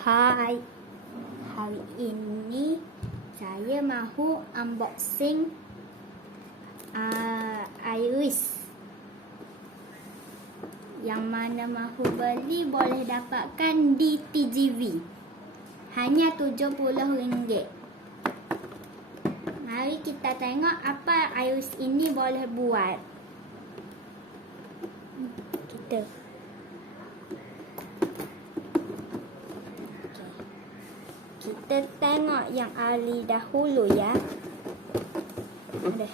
Hai. Hari ini saya mahu unboxing uh, iris. Yang mana mahu beli boleh dapatkan di TGV. Hanya RM70. Mari kita tengok apa iris ini boleh buat. Kita Kita tengok yang Ali dahulu ya. Ada.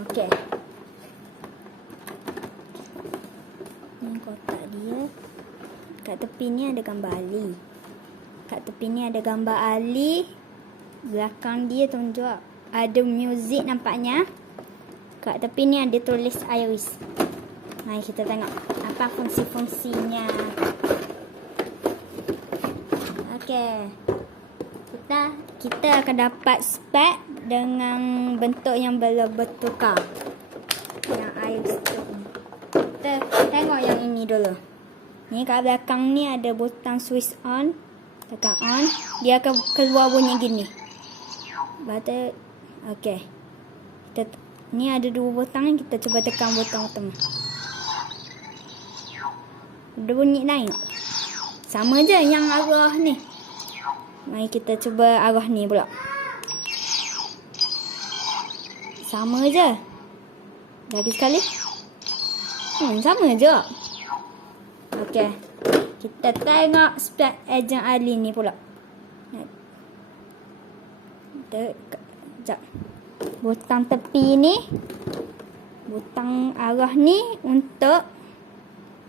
Okey. Ni kotak dia. Kat tepi ni ada gambar Ali. Kat tepi ni ada gambar Ali. Belakang dia tunjuk ada muzik nampaknya. Kat tepi ni ada tulis iris. Mari kita tengok apa fungsi-fungsinya. Okey. Kita kita akan dapat spek dengan bentuk yang belum bertukar. Yang tu. Kita tengok yang ini dulu. Ni kat belakang ni ada butang switch on. Tekan on. Dia akan keluar bunyi gini. Bata Okey. Kita ni ada dua butang kita cuba tekan butang utama. Ada bunyi naik. Sama je yang arah ni. Mari kita cuba arah ni pula. Sama je. Lagi sekali. Hmm, sama je. Okey. Kita tengok spek ejen Ali ni pula. Sekejap. Butang tepi ni. Butang arah ni untuk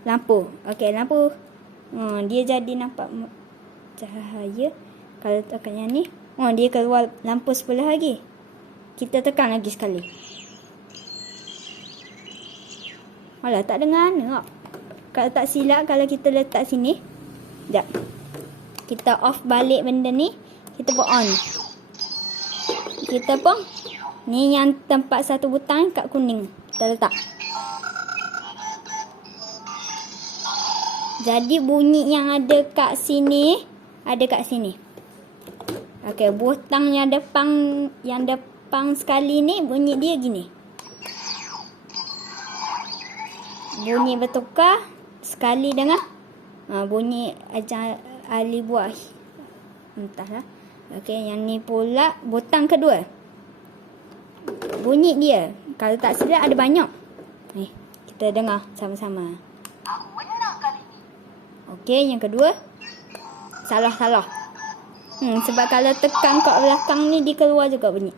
lampu. Okey, lampu. Hmm, dia jadi nampak cahaya. Kalau tekan yang ni. Oh, dia keluar lampu sebelah lagi. Kita tekan lagi sekali. Alah, tak dengar mana. Kalau tak silap, kalau kita letak sini. Sekejap. Kita off balik benda ni. Kita put on. Kita pun. Ni yang tempat satu butang kat kuning. Kita letak. Jadi bunyi yang ada kat sini. Ada kat sini. Okey, butang yang depan yang depan sekali ni bunyi dia gini. Bunyi bertukar sekali dengan ha, bunyi ajar Ali buah. Entahlah. Okey, yang ni pula butang kedua. Bunyi dia. Kalau tak silap ada banyak. Ni, kita dengar sama-sama. Aku menang kali ni. Okey, yang kedua. Salah-salah. Hmm, sebab kalau tekan kat belakang ni dia keluar juga bunyi.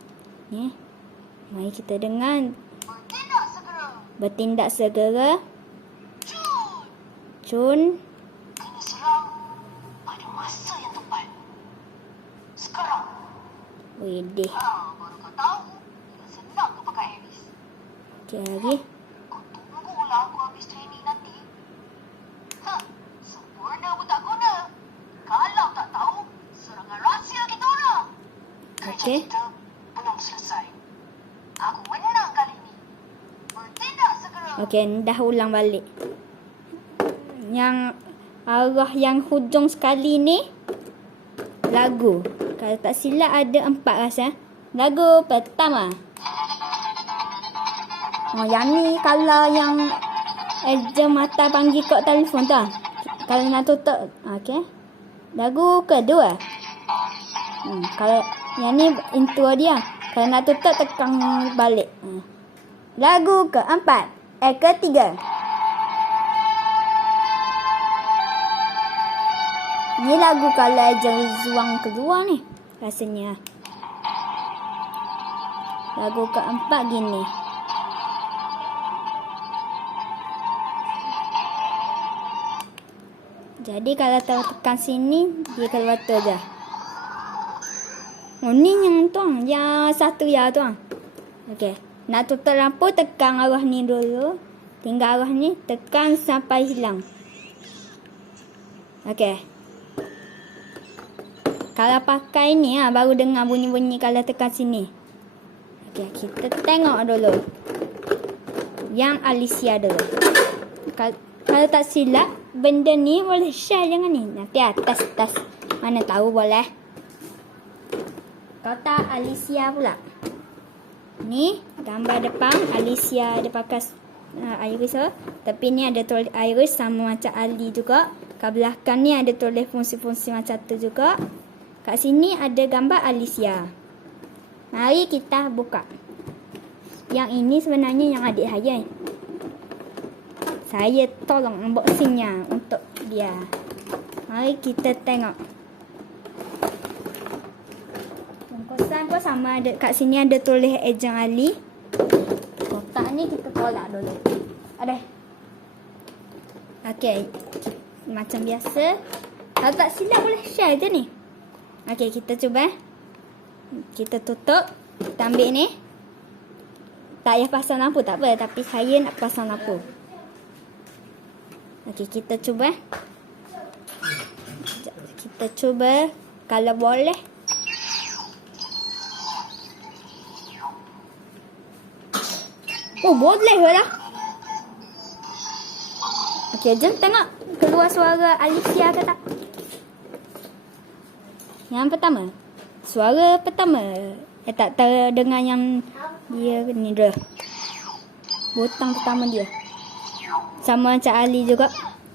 Ni. Mari kita dengar. Bertindak segera. Cun. Cun. Widih. Kau tahu. Senang. Okey lagi. Kau tunggulah aku habis training nanti. Ha, sempurna pun tak guna. Kalau tak tahu, serangan rahsia kita orang. Kerja Okey. kita belum selesai. Aku menang kali ni. Bertindak segera. Okey, ni dah ulang balik. Yang arah yang hujung sekali ni lagu. Kalau tak silap ada empat rasa. Lagu pertama. Oh, yang ni kalau yang eja mata panggil kat telefon tu. ah. Kalau nak tutup. Okey. Lagu kedua. Hmm, kalau yang ni intro dia. Kalau nak tutup tekan balik. Lagu keempat. Eh, ketiga. Ni lagu kalau eja zuang keluar ni. Rasanya. Lagu keempat gini. Jadi kalau tekan sini, dia keluar tu je. Oh, ni yang tuang. Yang satu ya tuang. Okey. Nak tutup lampu, tekan arah ni dulu. Tinggal arah ni, tekan sampai hilang. Okey. Kalau pakai ni, ha, baru dengar bunyi-bunyi kalau tekan sini. Okey, kita tengok dulu. Yang Alicia dulu. kal- kalau tak silap, benda ni boleh share jangan ni. Nanti atas atas. Mana tahu boleh. Kotak Alicia pula. Ni gambar depan Alicia ada pakai uh, iris oh. Tapi ni ada tulis iris sama macam Ali juga. Kat belakang ni ada tulis fungsi-fungsi macam tu juga. Kat sini ada gambar Alicia. Mari kita buka. Yang ini sebenarnya yang adik saya. Saya tolong unboxingnya untuk dia. Mari kita tengok. Pun sama ada kat sini ada tulis Ejen Ali. Kotak ni kita tolak dulu. Ada. Okey. Macam biasa. Kalau tak silap boleh share je ni. Okey, kita cuba. Kita tutup. Kita ambil ni. Tak payah pasang lampu tak apa. Tapi saya nak pasang lampu. Okey, kita cuba. Kita cuba. Kalau boleh. Oh, boleh lah. Okey, jom tengok. Keluar suara Alicia ke tak? Yang pertama. Suara pertama. Eh, tak terdengar yang dia ni dah. Botang pertama dia. Sama macam Ali juga.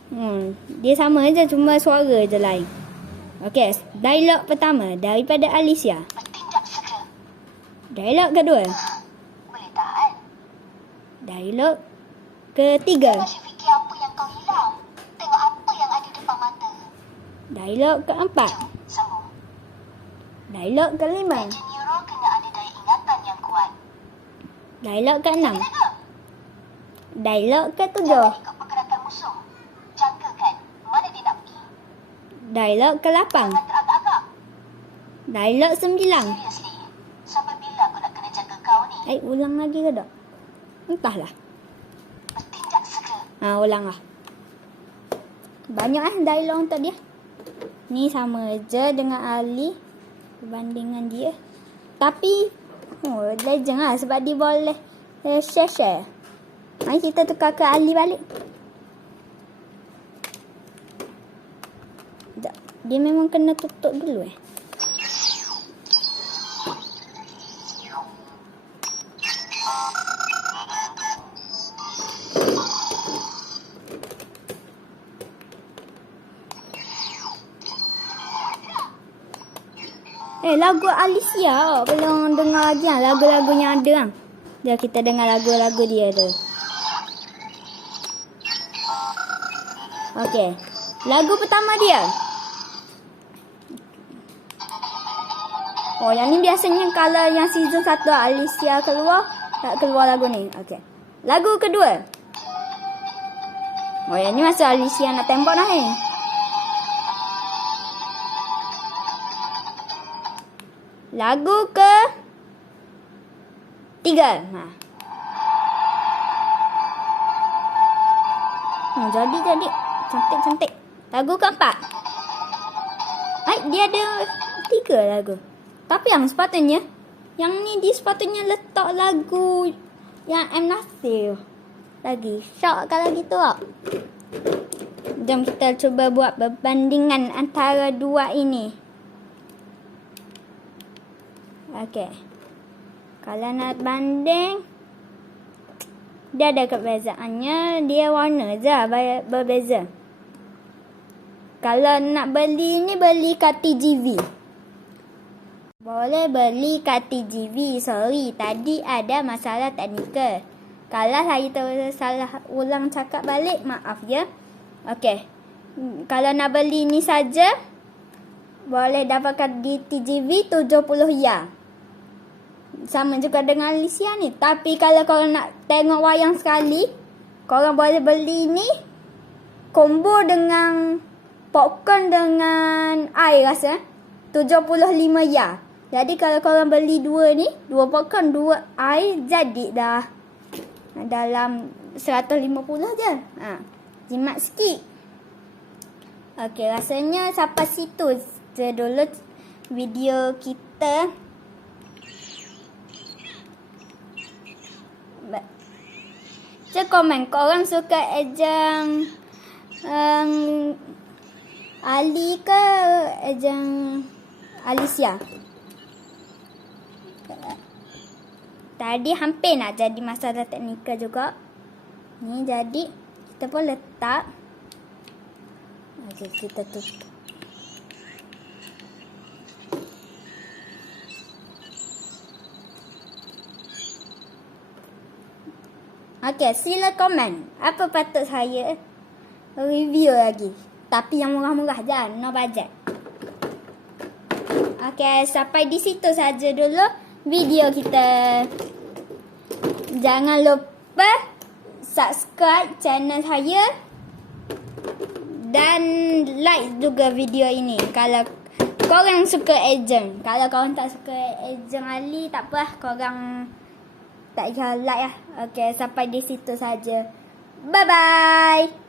Hmm. Dia sama je cuma suara je lain. Okey, dialog pertama daripada Alicia. Dialog kedua. Dialog ketiga. Masih fikir apa yang kau hilang. Tengok apa yang ada depan mata. Dialog keempat. Jom, sambung. Dialog kelima. Neuro kena ada daya ingatan yang kuat. Dialog keenam. Dialog Jangan ketujuh. ikut pergerakan musuh. Jangkakan mana dia nak pergi. Dialog ke-8. Jangan teragak-agak. Dialog sembilan. Seriously. Sampai bila aku nak kena jaga kau ni? Eh, ulang lagi ke tak? Entahlah. Bertindak segera. Ha, ulang lah. Banyak eh dialog untuk dia. Ni sama je dengan Ali. Berbandingan dia. Tapi, oh, legend lah sebab dia boleh eh, share-share. Mari kita tukar ke Ali balik. Sekejap. Dia memang kena tutup dulu eh. Eh, lagu Alicia oh. Belum dengar lagi lah lagu-lagu yang ada kan. Dia kita dengar lagu-lagu dia tu. Okey. Lagu pertama dia. Oh, yang ni biasanya kalau yang season 1 Alicia keluar, tak keluar lagu ni. Okey. Lagu kedua. Oh, yang ni masih Alicia nak tembak dah ni. Lagu ke tiga. Ha. Hmm, jadi jadi cantik cantik. Lagu keempat. Hai, dia ada tiga lagu. Tapi yang sepatutnya yang ni dia sepatutnya letak lagu yang M Nasir lagi. Syok kalau gitu tak? Jom kita cuba buat perbandingan antara dua ini. Okey. Kalau nak banding dia ada kebezaannya, dia warna je ber- berbeza. Kalau nak beli ni beli kat TGV. Boleh beli kat TGV. Sorry, tadi ada masalah teknikal. Kalau saya ter- salah ulang cakap balik, maaf ya. Okey. Kalau nak beli ni saja, boleh dapatkan di TGV 70 ya. Sama juga dengan Alicia ni. Tapi kalau korang nak tengok wayang sekali, korang boleh beli ni combo dengan popcorn dengan air rasa. 75 ya. Jadi kalau korang beli dua ni, dua popcorn, dua air, jadi dah dalam 150 je. Ha. Jimat sikit. Okey, rasanya sampai situ je dulu video kita. Ba- Cik komen korang suka ejang um, Ali ke ejang Alicia? Tadi hampir nak jadi masalah teknikal juga. Ni jadi kita pun letak. Okey, kita tutup. Okey, sila komen. Apa patut saya review lagi? Tapi yang murah-murah je, no budget. Okey, sampai di situ saja dulu video kita. Jangan lupa subscribe channel saya dan like juga video ini kalau korang suka agent. Kalau korang tak suka agent Ali, tak apa, korang tak payah like lah. Okey, sampai di situ saja. Bye-bye.